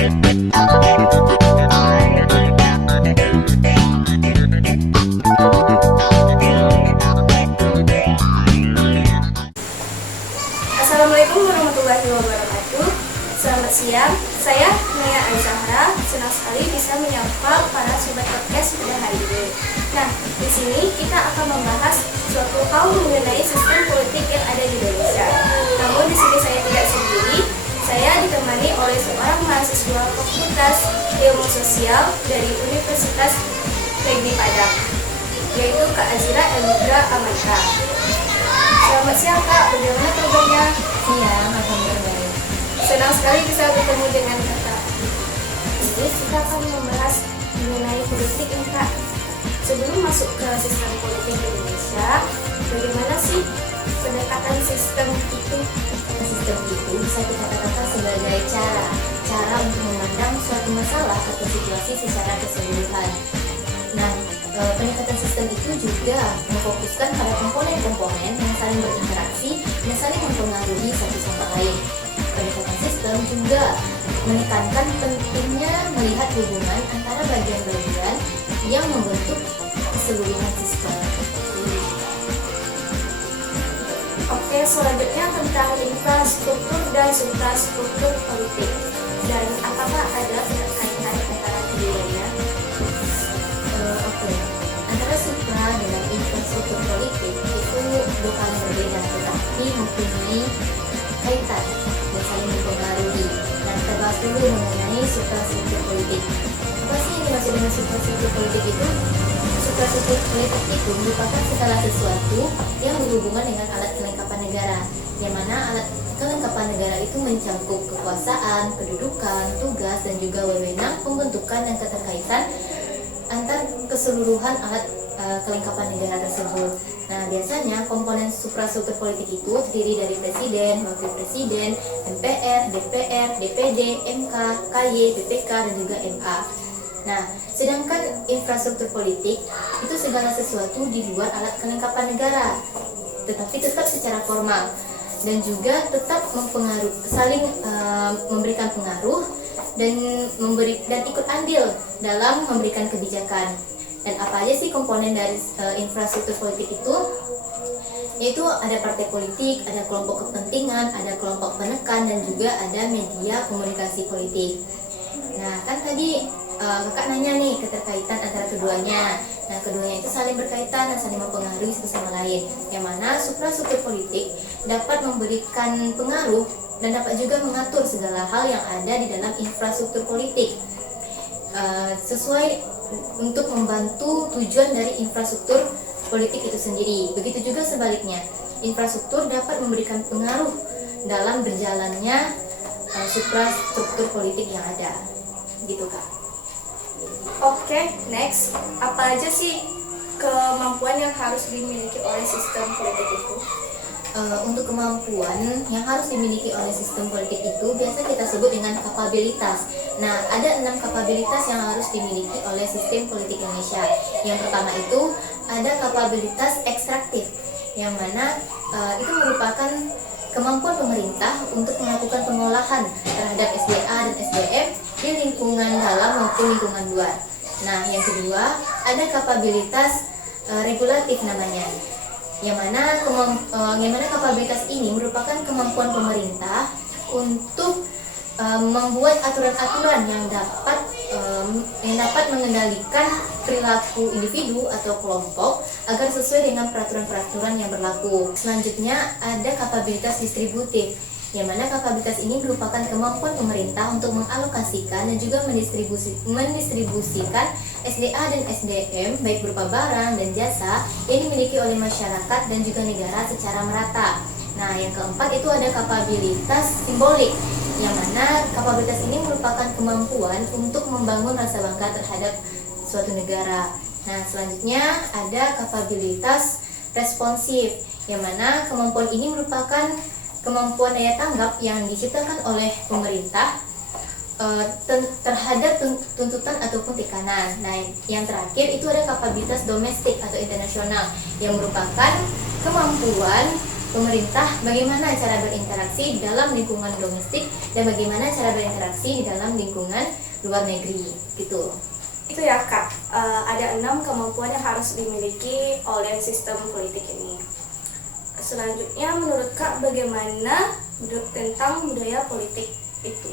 Assalamualaikum warahmatullahi wabarakatuh. Selamat siang, saya Maya Aizahra. Senang sekali bisa menyapa para sobat podcast pada hari ini. Nah, di sini kita akan membahas suatu hal mengenai sistem politik yang ada di Indonesia. Namun di sini saya tidak sendiri. Saya ditemani oleh seorang mahasiswa Fakultas Ilmu Sosial dari Universitas Negeri Padang, yaitu Kak Azira Elmira Amanta. Selamat siang Kak, bagaimana kabarnya? Siang, alhamdulillah. Senang sekali bisa bertemu dengan Kakak. Jadi kita akan membahas mengenai politik nih Kak. Sebelum masuk ke sistem politik Indonesia, bagaimana sih pendekatan sistem itu? Sistem itu bisa kita katakan sebagai cara untuk memandang suatu masalah atau situasi secara keseluruhan. Nah, pendekatan sistem itu juga memfokuskan pada komponen-komponen yang saling berinteraksi dan saling mempengaruhi satu sama lain. Pendekatan sistem juga menekankan pentingnya melihat hubungan antara bagian-bagian yang membentuk keseluruhan sistem. Oke, selanjutnya tentang infrastruktur dan suprastruktur politik. Dan apakah ada kaitan antara keduanya? Antara supra dengan infrastruktur politik itu dua hal yang berbeda, tetapi mempunyai kaitan dan saling mempengaruhi. Nah, kita bahas dulu mengenai suprastruktur politik. Apa sih yang dimaksud dengan suprastruktur politik itu? Suprastruktur politik itu merupakan segala sesuatu yang berhubungan dengan alat kelengkapan negara, yang mana alat kelengkapan negara itu mencakup kekuasaan, kedudukan, tugas, dan juga wewenang, pembentukan dan keterkaitan antar keseluruhan alat kelengkapan negara tersebut. Nah, biasanya komponen suprastruktur politik itu terdiri dari presiden, wakil presiden, MPR, DPR, DPD, MK, KY, BPK, dan juga MA. Nah, sedangkan infrastruktur politik itu segala sesuatu di luar alat kelengkapan negara, tetapi tetap secara formal dan juga tetap saling memberikan pengaruh dan ikut andil dalam memberikan kebijakan. Dan apa aja sih komponen dari infrastruktur politik itu? Yaitu ada partai politik, ada kelompok kepentingan, ada kelompok penekan, dan juga ada media komunikasi politik. Nah, kan tadi kakak nanya nih keterkaitan antara keduanya. Nah, keduanya itu saling berkaitan dan saling mempengaruhi satu sama lain. Yang mana suprastruktur politik dapat memberikan pengaruh dan dapat juga mengatur segala hal yang ada di dalam infrastruktur politik sesuai untuk membantu tujuan dari infrastruktur politik itu sendiri. Begitu juga sebaliknya, infrastruktur dapat memberikan pengaruh dalam berjalannya suprastruktur politik yang ada. Gitu Kak. Oke, next. Apa aja sih kemampuan yang harus dimiliki oleh sistem politik itu? Untuk kemampuan yang harus dimiliki oleh sistem politik itu biasa kita sebut dengan kapabilitas. Nah, ada 6 kapabilitas yang harus dimiliki oleh sistem politik Indonesia. Yang pertama itu ada kapabilitas ekstraktif, yang mana itu merupakan kemampuan pemerintah untuk melakukan pengolahan terhadap SDA dan SDM di lingkungan dalam maupun lingkungan luar. Nah, yang kedua ada kapabilitas regulatif namanya, yang mana kapabilitas ini merupakan kemampuan pemerintah untuk membuat aturan-aturan yang dapat mengendalikan perilaku individu atau kelompok agar sesuai dengan peraturan-peraturan yang berlaku. Selanjutnya ada kapabilitas distributif, yang mana kapabilitas ini merupakan kemampuan pemerintah untuk mengalokasikan dan juga mendistribusikan SDA dan SDM baik berupa barang dan jasa yang dimiliki oleh masyarakat dan juga negara secara merata. Nah, yang keempat itu ada kapabilitas simbolik, yang mana kapabilitas ini merupakan kemampuan untuk membangun rasa bangga terhadap suatu negara. Nah, selanjutnya ada kapabilitas responsif, yang mana kemampuan ini merupakan kemampuan daya tanggap yang diciptakan oleh pemerintah terhadap tuntutan ataupun tekanan. Nah, yang terakhir itu ada kapabilitas domestik atau internasional, yang merupakan kemampuan pemerintah bagaimana cara berinteraksi dalam lingkungan domestik dan bagaimana cara berinteraksi di dalam lingkungan luar negeri gitu. Itu ya Kak, ada 6 kemampuan yang harus dimiliki oleh sistem politik ini. Selanjutnya menurut Kak bagaimana tentang budaya politik itu?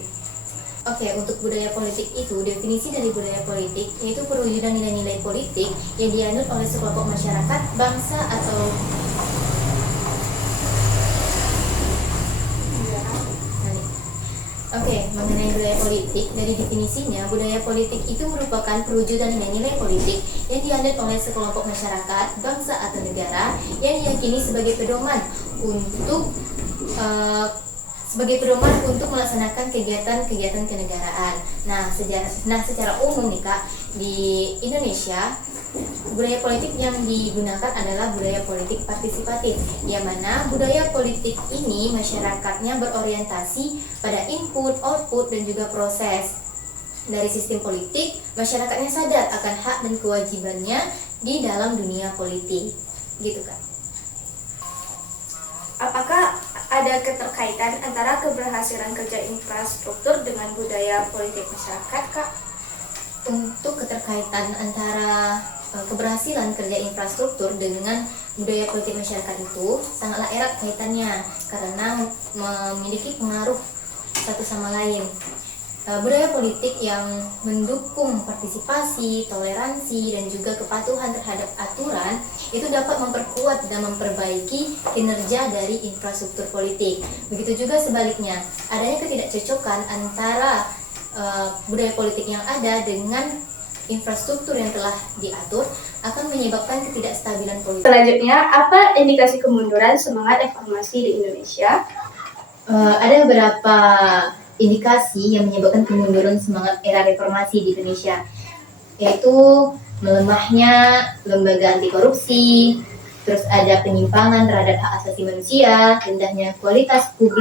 Oke, untuk budaya politik itu, definisi dari budaya politik yaitu perwujudan nilai-nilai politik yang dianut oleh sekelompok masyarakat, bangsa atau mengenai budaya politik, dari definisinya, budaya politik itu merupakan perwujudan nilai-nilai politik yang dianut oleh sekelompok masyarakat, bangsa atau negara yang diyakini sebagai pedoman untuk melaksanakan kegiatan-kegiatan kenegaraan. Nah, secara umum nih Kak, di Indonesia budaya politik yang digunakan adalah budaya politik partisipatif, yang mana budaya politik ini masyarakatnya berorientasi pada input, output, dan juga proses. Dari sistem politik, masyarakatnya sadar akan hak dan kewajibannya di dalam dunia politik. Gitu Kak. Apakah ada keterkaitan antara keberhasilan kerja infrastruktur dengan budaya politik masyarakat, Kak? Untuk keterkaitan antara keberhasilan kerja infrastruktur dengan budaya politik masyarakat itu sangatlah erat kaitannya karena memiliki pengaruh satu sama lain. Budaya politik yang mendukung partisipasi, toleransi, dan juga kepatuhan terhadap aturan itu dapat memperkuat dan memperbaiki kinerja dari infrastruktur politik. Begitu juga sebaliknya, adanya ketidakcocokan antara budaya politik yang ada dengan infrastruktur yang telah diatur akan menyebabkan ketidakstabilan politik. Selanjutnya, apa indikasi kemunduran semangat reformasi di Indonesia? Ada beberapa indikasi yang menyebabkan kemunduran semangat era reformasi di Indonesia, yaitu melemahnya lembaga anti korupsi, terus ada penyimpangan terhadap hak asasi manusia, rendahnya kualitas publik